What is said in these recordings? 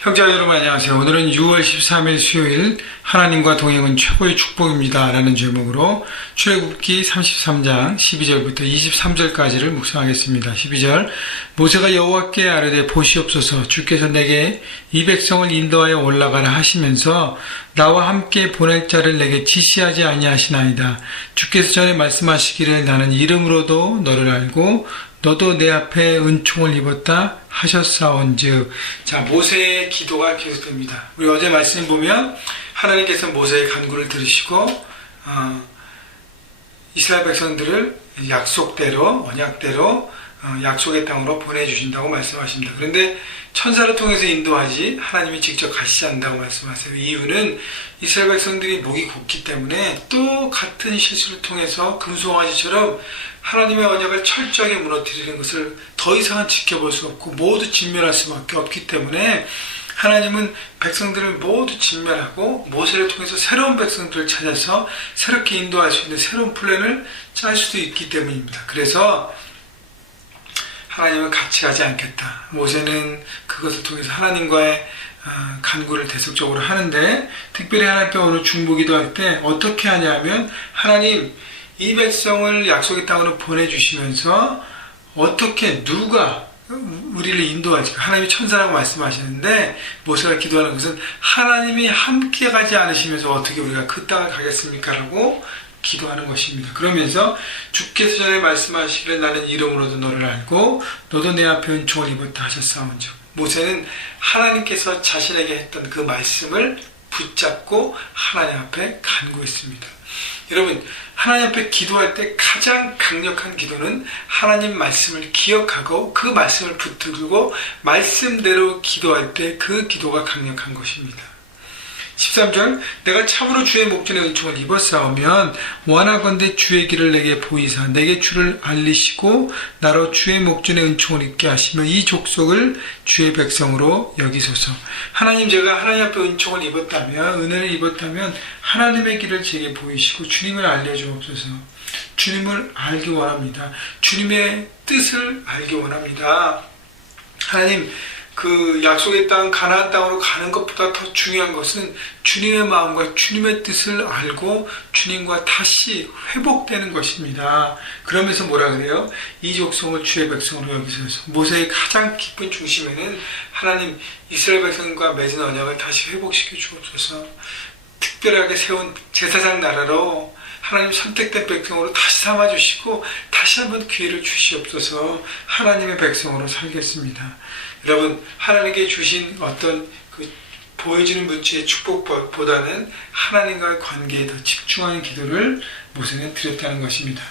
형제자 여러분 안녕하세요. 오늘은 6월 13일 수요일 하나님과 동행은 최고의 축복입니다 라는 제목으로 출애굽기 33장 12절부터 23절까지를 묵상하겠습니다. 12절 모세가 여호와께 아뢰되 보시옵소서 주께서 내게 이 백성을 인도하여 올라가라 하시면서 나와 함께 보낼 자를 내게 지시하지 아니하시나이다. 주께서 전에 말씀하시기를 나는 이름으로도 너를 알고 너도 내 앞에 은총을 입었다 하셨사온즉. 자, 모세의 기도가 계속됩니다. 우리 어제 말씀 보면 하나님께서 모세의 간구를 들으시고 이스라엘 백성들을 약속대로 언약대로 약속의 땅으로 보내주신다고 말씀하십니다. 그런데 천사를 통해서 인도하지 하나님이 직접 가시지 않는다고 말씀하세요. 이유는 이스라엘 백성들이 목이 굳기 때문에 또 같은 실수를 통해서 금송아지처럼 하나님의 언약을 철저하게 무너뜨리는 것을 더 이상은 지켜볼 수 없고 모두 진멸할 수밖에 없기 때문에 하나님은 백성들을 모두 진멸하고 모세를 통해서 새로운 백성들을 찾아서 새롭게 인도할 수 있는 새로운 플랜을 짤 수도 있기 때문입니다. 그래서 하나님은 같이 가지 않겠다. 모세는 그것을 통해서 하나님과의 간구를 대속적으로 하는데, 특별히 하나님 앞에 오늘 중보기도할 때 어떻게 하냐면 하나님 이 백성을 약속의 땅으로 보내주시면서 어떻게 누가 우리를 인도할지, 하나님이 천사라고 말씀하시는데 모세가 기도하는 것은 하나님이 함께 가지 않으시면서 어떻게 우리가 그 땅을 가겠습니까? 라고 기도하는 것입니다. 그러면서 주께서 전에 말씀하시기를 나는 이름으로도 너를 알고 너도 내 앞에 은총을 입었다 하셨사온즉. 모세는 하나님께서 자신에게 했던 그 말씀을 붙잡고 하나님 앞에 간구했습니다. 여러분, 하나님 앞에 기도할 때 가장 강력한 기도는 하나님 말씀을 기억하고 그 말씀을 붙들고 말씀대로 기도할 때 그 기도가 강력한 것입니다. 13절 내가 참으로 주의 목전에 은총을 입었사오면 원하건대 주의 길을 내게 보이사 내게 주를 알리시고 나로 주의 목전에 은총을 입게 하시며 이 족속을 주의 백성으로 여기소서. 하나님, 제가 하나님 앞에 은총을 입었다면, 은혜를 입었다면 하나님의 길을 제게 보이시고 주님을 알려주옵소서. 주님을 알기 원합니다. 주님의 뜻을 알기 원합니다. 하나님, 그 약속의 땅 가나안 땅으로 가는 것보다 더 중요한 것은 주님의 마음과 주님의 뜻을 알고 주님과 다시 회복되는 것입니다. 그러면서 뭐라 그래요? 이 족속을 주의 백성으로 여기소서. 모세의 가장 깊은 중심에는 하나님 이스라엘 백성과 맺은 언약을 다시 회복시켜 주옵소서. 특별하게 세운 제사장 나라로 하나님 선택된 백성으로 다시 삼아주시고 다시 한번 기회를 주시옵소서. 하나님의 백성으로 살겠습니다. 여러분, 하나님께 주신 어떤 그 보여지는 물질의 축복보다는 하나님과의 관계에 더 집중하는 기도를 모세는 드렸다는 것입니다.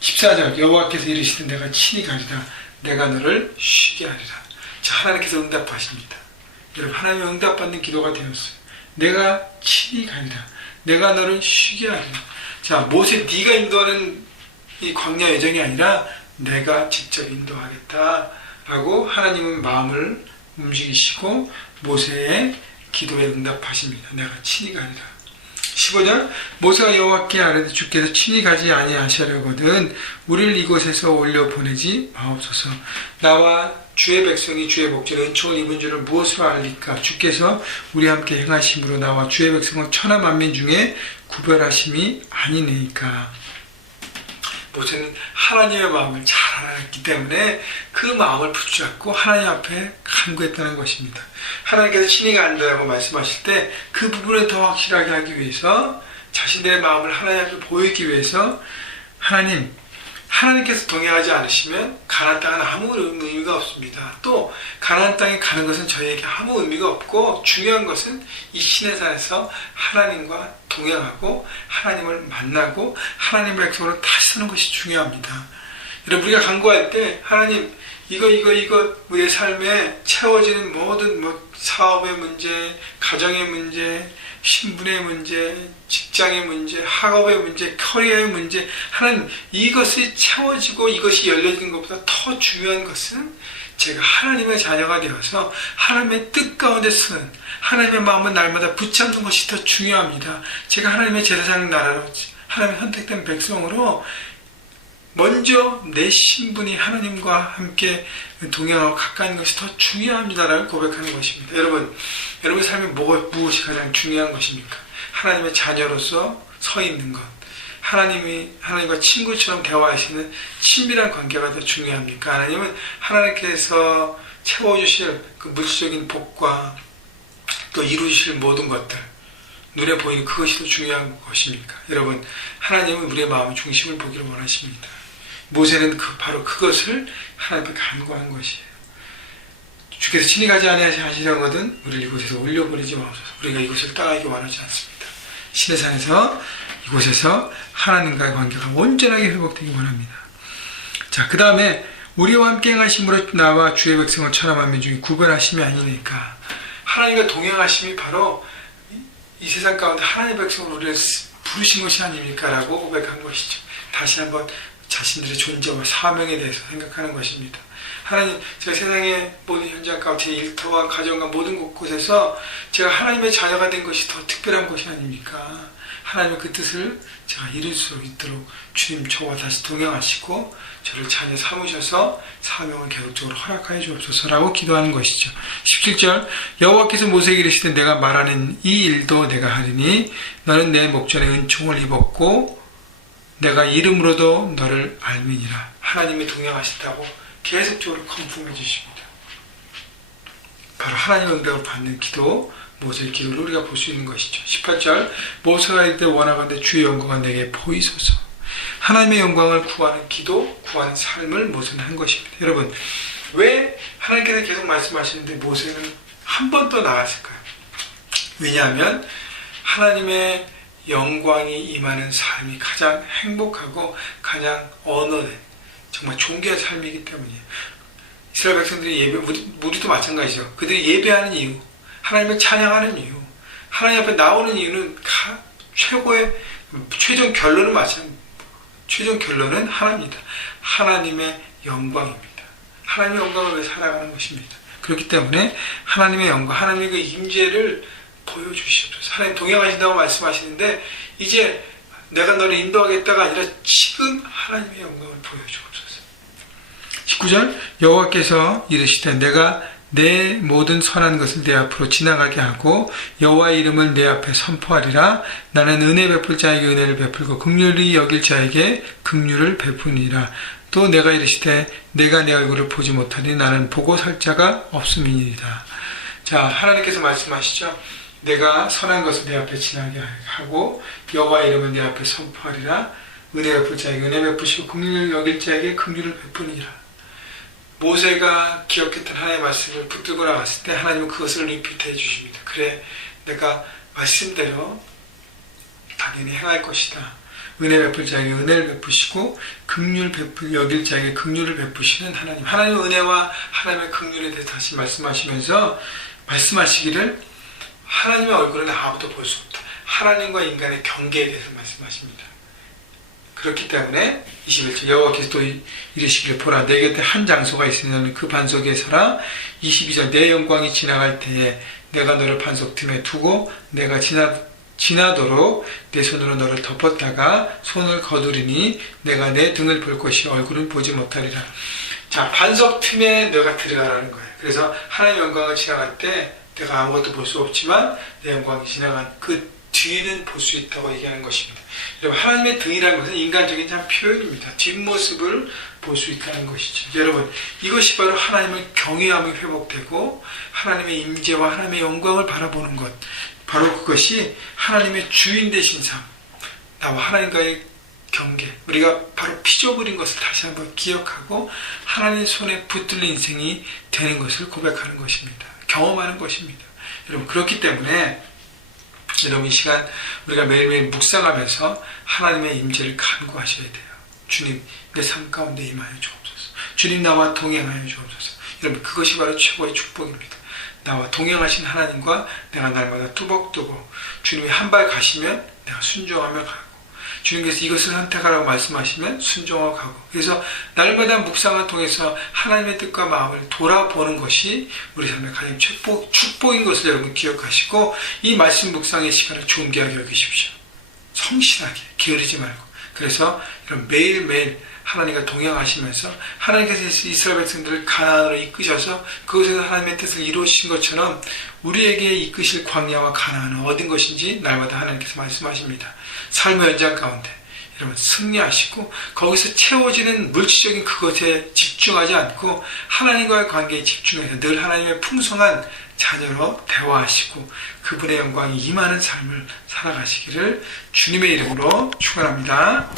14절 여호와께서 이르시되 내가 친히 가리라 내가 너를 쉬게 하리라. 자, 하나님께서 응답하십니다. 여러분, 하나님의 응답받는 기도가 되었어요. 내가 친히 가리라 내가 너를 쉬게 하리라. 자, 모세 네가 인도하는 이 광야 여정이 아니라 내가 직접 인도하겠다 라고 하나님은 마음을 움직이시고 모세의 기도에 응답하십니다. 내가 친히 가리라. 15절 모세가 여호와께 아뢰되 주께서 친히 가지 아니하시려거든 우리를 이곳에서 올려 보내지 마옵소서. 나와 주의 백성이 주의 목전에 은총을 입은 줄을 무엇으로 알리까? 주께서 우리와 함께 행하심으로 나와 주의 백성을 천하 만민 중에 구별하심이 아니니까. 모세는 하나님의 마음을 잘 알았기 때문에 그 마음을 붙잡고 하나님 앞에 간구했다는 것입니다. 하나님께서 친히 간다고 말씀하실 때 그 부분을 더 확실하게 하기 위해서 자신들의 마음을 하나님 앞에 보이기 위해서 하나님께서 동행하지 않으시면 가나안 땅은 아무 의미가 없습니다. 또 가나안 땅에 가는 것은 저희에게 아무 의미가 없고 중요한 것은 이 시내산에서 하나님과 동행하고 하나님을 만나고 하나님의 백성으로 다시 서는 것이 중요합니다. 여러분, 우리가 간구할 때 하나님 이거 우리의 삶에 채워지는 모든 사업의 문제, 가정의 문제, 신분의 문제, 직장의 문제, 학업의 문제, 커리어의 문제, 하나님 이것이 채워지고 이것이 열려지는 것보다 더 중요한 것은 제가 하나님의 자녀가 되어서 하나님의 뜻 가운데 서는 하나님의 마음을 날마다 붙잡는 것이 더 중요합니다. 제가 하나님의 제사장 나라로 하나님의 선택된 백성으로 먼저 내 신분이 하나님과 함께 동행하고 가까이 있는 것이 더 중요합니다라고 고백하는 것입니다. 여러분 삶에 무엇이 가장 중요한 것입니까? 하나님의 자녀로서 서 있는 것, 하나님과 친구처럼 대화하시는 친밀한 관계가 더 중요합니까? 하나님은 하나님께서 채워주실 그 물질적인 복과 또 이루실 모든 것들, 눈에 보이는 그것이 더 중요한 것입니까? 여러분, 하나님은 우리의 마음의 중심을 보기를 원하십니다. 모세는 바로 그것을 하나님께 간구한 것이에요. 주께서 친히 가지 아니하시려거든 우리를 이곳에서 올려버리지 마옵소서. 우리가 이곳을 떠나기 원하지 않습니다. 신의 산에서 이곳에서 하나님과의 관계가 온전하게 회복되기 원합니다. 자, 그 다음에 우리와 함께 행하심으로 나와 주의 백성을 천하 만민 중에 구별하심이 아니니까, 하나님과 동행하심이 바로 이 세상 가운데 하나님의 백성을 우리를 부르신 것이 아닙니까? 라고 고백한 것이죠. 다시 한번 자신들의 존재와 사명에 대해서 생각하는 것입니다. 하나님, 제가 세상의 모든 현장 가운데 일터와 가정과 모든 곳곳에서 제가 하나님의 자녀가 된 것이 더 특별한 것이 아닙니까? 하나님의 그 뜻을 제가 이룰 수 있도록 주님 저와 다시 동행하시고 저를 자녀 삼으셔서 사명을 계속적으로 허락하여 주옵소서라고 기도하는 것이죠. 17절, 여호와께서 모세에게 이르시되 내가 말하는 이 일도 내가 하리니 너는 내 목전에 은총을 입었고 내가 이름으로도 너를 알미니라. 하나님이 동행하신다고 계속적으로 컨펌해 주십니다. 바로 하나님의 응답을 받는 기도, 모세의 기도를 우리가 볼 수 있는 것이죠. 18절, 모세가 이르되 원하건대 주의 영광은 내게 보이소서. 하나님의 영광을 구하는 기도, 구하는 삶을 모세는 한 것입니다. 여러분, 왜 하나님께서 계속 말씀하시는데 모세는 한 번 더 나갔을까요? 왜냐하면 하나님의 영광이 임하는 삶이 가장 행복하고 가장 언어된, 정말 존귀한 삶이기 때문이에요. 이스라엘 백성들이 우리도 마찬가지죠. 그들이 예배하는 이유, 하나님을 찬양하는 이유, 하나님 앞에 나오는 이유는 최종 결론은 하나입니다. 하나님의 영광입니다. 하나님의 영광을 위해 살아가는 것입니다. 그렇기 때문에 하나님의 영광, 하나님의 그 임재를 보여주시옵소서. 하나님 동행하신다고 말씀하시는데 이제 내가 너를 인도하겠다가 아니라 지금 하나님의 영광을 보여주옵소서. 19절, 여호와께서 이르시되 내가 내 모든 선한 것을 내 앞으로 지나가게 하고 여호와의 이름을 내 앞에 선포하리라. 나는 은혜 베풀 자에게 은혜를 베풀고 긍휼히 여길 자에게 긍휼을 베푸니라. 또 내가 이르시되 내가 내 얼굴을 보지 못하니 나는 보고 살 자가 없음이니이다. 자, 하나님께서 말씀하시죠. 내가 선한 것을 내 앞에 지나게 하고 여호와의 이름을 내 앞에 선포하리라. 은혜 베풀 자에게 은혜 베푸시고 긍휼히 여길 자에게 긍휼을 베푸니라. 모세가 기억했던 하나님의 말씀을 붙들고 나갔을 때 하나님은 그것을 리피트해 주십니다. 그래, 내가 말씀대로 당연히 행할 것이다. 은혜 베풀 자에게 은혜를 베푸시고 긍휼 여길 자에게 긍휼을 베푸시는 하나님. 하나님의 은혜와 하나님의 긍휼에 대해서 다시 말씀하시면서 말씀하시기를 하나님의 얼굴은 아무도 볼 수 없다. 하나님과 인간의 경계에 대해서 말씀하십니다. 그렇기 때문에 21절, 여호와께서 또 이르시기를 보라 내 곁에 한 장소가 있으니 너는 그 반석에 서라. 22절, 내 영광이 지나갈 때에 내가 너를 반석 틈에 두고 내가 지나도록 내 손으로 너를 덮었다가 손을 거두리니 내가 내 등을 볼 것이 얼굴은 보지 못하리라. 자, 반석 틈에 내가 들어가라는 거예요. 그래서 하나님의 영광을 지나갈 때 내가 아무것도 볼 수 없지만 내 영광이 지나간 그 뒤는 볼 수 있다고 얘기하는 것입니다. 여러분, 하나님의 등이라는 것은 인간적인 참 표현입니다. 뒷모습을 볼 수 있다는 것이죠. 여러분, 이것이 바로 하나님의 경외함이 회복되고 하나님의 임재와 하나님의 영광을 바라보는 것, 바로 그것이 하나님의 주인 되신 삶, 나와 하나님과의 경계, 우리가 바로 피조물인 것을 다시 한번 기억하고 하나님의 손에 붙들린 인생이 되는 것을 고백하는 것입니다. 경험하는 것입니다. 여러분, 그렇기 때문에 여러분, 이 시간 우리가 매일매일 묵상하면서 하나님의 임재를 간구하셔야 돼요. 주님, 내 삶 가운데 임하여 주옵소서. 주님, 나와 동행하여 주옵소서. 여러분, 그것이 바로 최고의 축복입니다. 나와 동행하신 하나님과 내가 날마다 뚜벅뚜벅 주님이 한 발 가시면 내가 순종하며 가고, 주님께서 이것을 선택하라고 말씀하시면 순종하고 가고, 그래서 날마다 묵상을 통해서 하나님의 뜻과 마음을 돌아보는 것이 우리 삶의 가장 축복인 것을 여러분 기억하시고, 이 말씀 묵상의 시간을 존귀하게 여기십시오. 성실하게 게으르지 말고. 그래서 여러분 매일매일 하나님과 동행하시면서 하나님께서 이스라엘 백성들을 가나안으로 이끄셔서 그곳에서 하나님의 뜻을 이루신 것처럼 우리에게 이끄실 광야와 가나안은 어딘 것인지 날마다 하나님께서 말씀하십니다. 삶의 연장 가운데 여러분 승리하시고 거기서 채워지는 물질적인 그것에 집중하지 않고 하나님과의 관계에 집중해서 늘 하나님의 풍성한 자녀로 대화하시고 그분의 영광이 임하는 삶을 살아가시기를 주님의 이름으로 축원합니다.